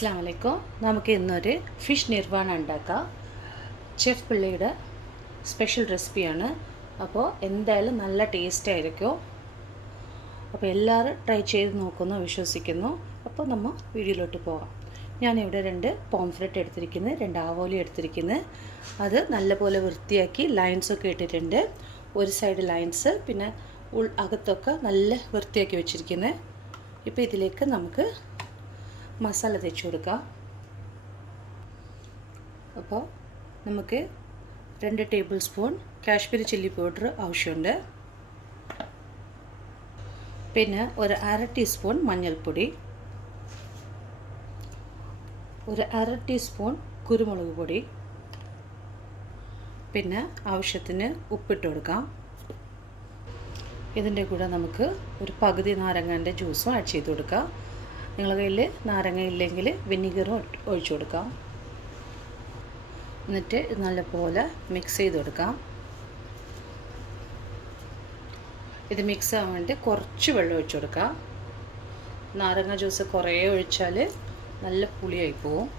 അസ്സലാമു അലൈക്കും. നമുക്ക് ഇന്നൊരു ഫിഷ് നിർവാണ ഉണ്ടാക്കാം. ഷെഫ് പിള്ളയുടെ സ്പെഷ്യൽ റെസിപ്പിയാണ്. അപ്പോൾ എന്തായാലും നല്ല ടേസ്റ്റ് ആയിരിക്കും. അപ്പോൾ എല്ലാവരും ട്രൈ ചെയ്ത് നോക്കുമെന്ന് വിശ്വസിക്കുന്നു. അപ്പോൾ നമ്മൾ വീഡിയോയിലോട്ട് പോകാം. ഞാനിവിടെ 2 പോംഫ്രെറ്റ് എടുത്തിരിക്കുന്നത്, 2 ആവോലി എടുത്തിരിക്കുന്നത്. അത് നല്ലപോലെ വൃത്തിയാക്കി ലൈൻസൊക്കെ ഇട്ടിട്ടുണ്ട്. ഒരു സൈഡ് ലൈൻസ്, പിന്നെ അകത്തൊക്കെ നല്ല വൃത്തിയാക്കി വെച്ചിരിക്കുന്നത്. ഇപ്പോൾ ഇതിലേക്ക് നമുക്ക് മസാല തേച്ച് കൊടുക്കാം. അപ്പോൾ നമുക്ക് 2 table spoon Kashmiri chilli powder ആവശ്യമുണ്ട്. പിന്നെ ഒരു 1/2 ടീസ്പൂൺ മഞ്ഞൾപ്പൊടി, ഒരു 1/2 ടീസ്പൂൺ കുരുമുളക് പൊടി, പിന്നെ ആവശ്യത്തിന് ഉപ്പിട്ട് കൊടുക്കാം. ഇതിൻ്റെ കൂടെ നമുക്ക് ഒരു പകുതി നാരങ്ങൻ്റെ ജ്യൂസും ആഡ് ചെയ്ത് കൊടുക്കാം. നിങ്ങളുടെ കയ്യിൽ നാരങ്ങ ഇല്ലെങ്കിൽ വിനീഗറും ഒഴിച്ചു കൊടുക്കാം. എന്നിട്ട് നല്ലപോലെ മിക്സ് ചെയ്ത് കൊടുക്കാം. ഇത് മിക്സ് ആവാൻ വേണ്ടി കുറച്ച് വെള്ളം ഒഴിച്ചു കൊടുക്കാം. നാരങ്ങ ജ്യൂസ് കുറേ ഒഴിച്ചാൽ നല്ല പുളിയായി പോവും.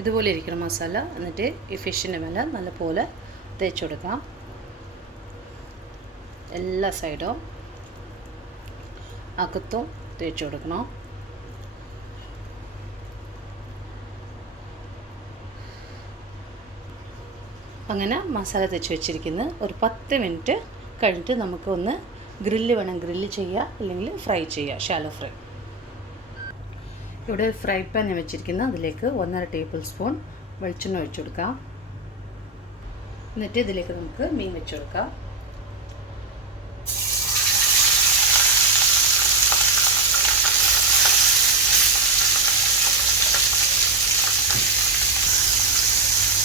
ഇതുപോലെ ഇരിക്കണം മസാല. എന്നിട്ട് ഈ ഫിഷിൻ്റെ മേലെ നല്ലപോലെ തേച്ച് കൊടുക്കാം. എല്ലാ സൈഡും അകത്തും തേച്ച് കൊടുക്കണം. അങ്ങനെ മസാല തേച്ച് വെച്ചിരിക്കുന്നത് ഒരു 10 മിനിറ്റ് കഴിഞ്ഞിട്ട് നമുക്കൊന്ന് ഗ്രില്ല് വേണം, ഗ്രില്ല് ചെയ്യുക, അല്ലെങ്കിൽ ഫ്രൈ ചെയ്യുക, ഷാലോ ഫ്രൈ. ഇവിടെ ഫ്രൈ പാൻ ഞാൻ വെച്ചിരിക്കുന്നത്, അതിലേക്ക് 1.5 ടേബിൾ സ്പൂൺ വെളിച്ചെണ്ണ ഒഴിച്ചു കൊടുക്കാം. എന്നിട്ട് ഇതിലേക്ക് നമുക്ക് മീൻ വെച്ച് കൊടുക്കാം.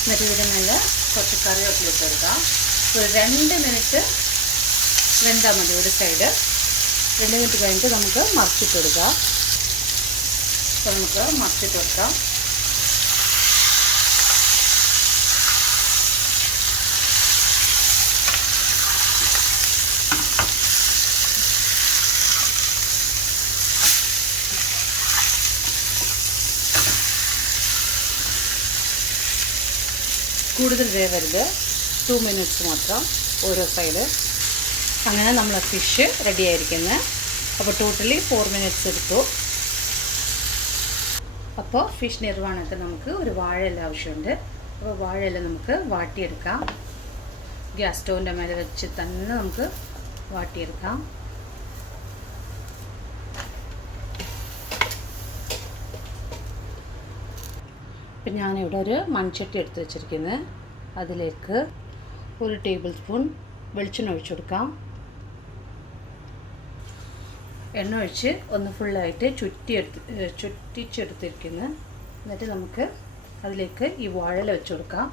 എന്നിട്ട് ഇതിൻ്റെ മേലെ കുറച്ച് കറിവേപ്പില ഇട്ട് കൊടുക്കാം. ഒരു 2 മിനിറ്റ് വെന്താൽ മതി ഒരു സൈഡ്. 2 മിനിറ്റ് കഴിഞ്ഞിട്ട് നമുക്ക് മറിച്ചിട്ട് കൊടുക്കാം. അപ്പോൾ നമുക്ക് മറിച്ചിട്ട് കൊടുക്കാം. കൂടുതൽ വേവരുത്, 2 മിനിറ്റ്സ് മാത്രം ഓരോ സൈഡ്. അങ്ങനെ നമ്മളെ ഫിഷ് റെഡി ആയിരിക്കുന്നത്. അപ്പോൾ ടോട്ടലി 4 മിനിറ്റ്സ് എടുത്തു. അപ്പോൾ ഫിഷ് നിർവാണമൊക്കെ നമുക്ക് ഒരു വാഴയില ആവശ്യമുണ്ട്. അപ്പോൾ വാഴയില നമുക്ക് വാട്ടിയെടുക്കാം. ഗ്യാസ് സ്റ്റൗവിൻ്റെ മേലെ വെച്ച് തന്നെ നമുക്ക് വാട്ടിയെടുക്കാം. ഇപ്പം ഞാനിവിടെ ഒരു മൺചട്ടി എടുത്ത് വെച്ചിരിക്കുന്നത്. അതിലേക്ക് 1 ടേബിൾ സ്പൂൺ വെളിച്ചെണ്ണ ഒഴിച്ചു കൊടുക്കാം. എണ്ണ ഒഴിച്ച് ഒന്ന് ഫുള്ളായിട്ട് ചുറ്റിച്ചെടുത്തിരിക്കുന്നത്. എന്നിട്ട് നമുക്ക് അതിലേക്ക് ഈ വാഴയില വെച്ച് കൊടുക്കാം.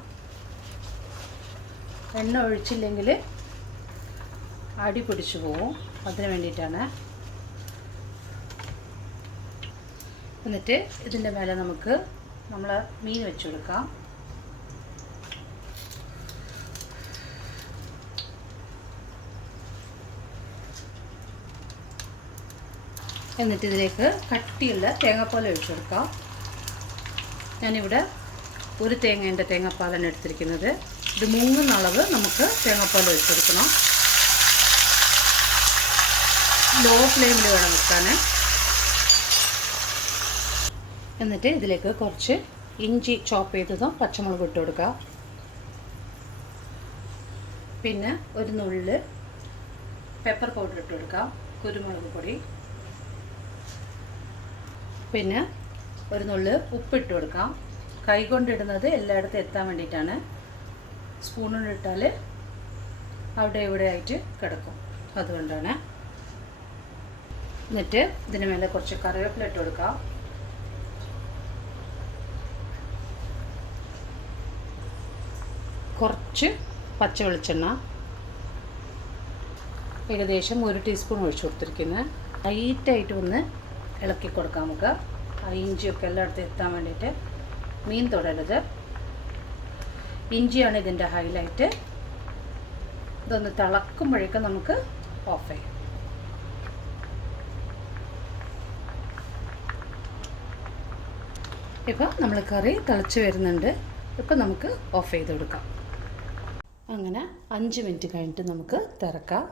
എണ്ണ ഒഴിച്ചില്ലെങ്കിൽ അടി പിടിച്ചു പോവും, അതിന് വേണ്ടിയിട്ടാണ്. എന്നിട്ട് ഇതിൻ്റെ മേലെ നമുക്ക് നമ്മൾ മീൻ വെച്ച് കൊടുക്കാം. എന്നിട്ട് ഇതിലേക്ക് കട്ടിയുള്ള തേങ്ങാപ്പാൽ ഒഴിച്ചു കൊടുക്കാം. ഞാനിവിടെ ഒരു തേങ്ങേൻ്റെ തേങ്ങാപ്പാലാണ് എടുത്തിരിക്കുന്നത്. ഇത് 3 അളവ് നമുക്ക് തേങ്ങാപ്പാൽ ഒഴിച്ചു കൊടുക്കണം. ലോ ഫ്ലെയിമിൽ വേണം വെക്കാൻ. എന്നിട്ട് ഇതിലേക്ക് കുറച്ച് ഇഞ്ചി ചോപ്പ് ചെയ്തതും പച്ചമുളക് ഇട്ട് കൊടുക്കുക. പിന്നെ ഒരു നുള്ള് പെപ്പർ പൗഡർ ഇട്ട് കൊടുക്കുക, കുരുമുളക് പൊടി. പിന്നെ ഒരു നുള്ള് ഉപ്പിട്ട് കൊടുക്കാം. കൈ കൊണ്ടിടുന്നത് എല്ലായിടത്തും എത്താൻ വേണ്ടിയിട്ടാണ്. സ്പൂണിലിട്ടാൽ അവിടെ ഇവിടെ ആയിട്ട് കിടക്കും, അതുകൊണ്ടാണ്. എന്നിട്ട് ഇതിന് മേലെ കുറച്ച് കറിവേപ്പില ഇട്ട് കൊടുക്കാം. കുറച്ച് പച്ച വെളിച്ചെണ്ണ, ഏകദേശം 1 ടീസ്പൂൺ ഒഴിച്ചു കൊടുത്തിരിക്കുന്നത്. ലൈറ്റായിട്ട് ഒന്ന് ഇളക്കി കൊടുക്കാം നമുക്ക്. ആ ഇഞ്ചിയൊക്കെ എല്ലായിടത്തും എത്താൻ വേണ്ടിയിട്ട്. മീൻ തൊടരുത്. ഇഞ്ചിയാണ് ഇതിൻ്റെ ഹൈലൈറ്റ്. ഇതൊന്ന് തിളക്കുമ്പോഴേക്കും നമുക്ക് ഓഫ് ചെയ്യാം. ഇപ്പോൾ നമ്മൾ കറി തിളച്ച് വരുന്നുണ്ട്. ഇപ്പോൾ നമുക്ക് ഓഫ് ചെയ്ത് കൊടുക്കാം. അങ്ങനെ 5 മിനിറ്റ് കഴിഞ്ഞിട്ട് നമുക്ക് തുറക്കാം.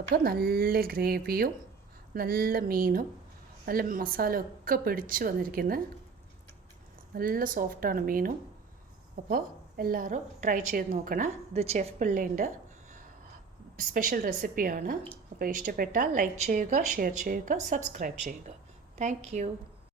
അപ്പോൾ നല്ല ഗ്രേവിയും നല്ല മീനും നല്ല മസാല ഒക്കെ പിടിച്ച് വന്നിരിക്കുന്നത്. നല്ല സോഫ്റ്റാണ് മീനും. അപ്പോൾ എല്ലാവരും ട്രൈ ചെയ്ത് നോക്കണം. ഇത് ചെഫ് പിള്ളേൻ്റെ സ്പെഷ്യൽ റെസിപ്പിയാണ്. അപ്പോൾ ഇഷ്ടപ്പെട്ടാൽ ലൈക്ക് ചെയ്യുക, ഷെയർ ചെയ്യുക, സബ്സ്ക്രൈബ് ചെയ്യുക. Thank you.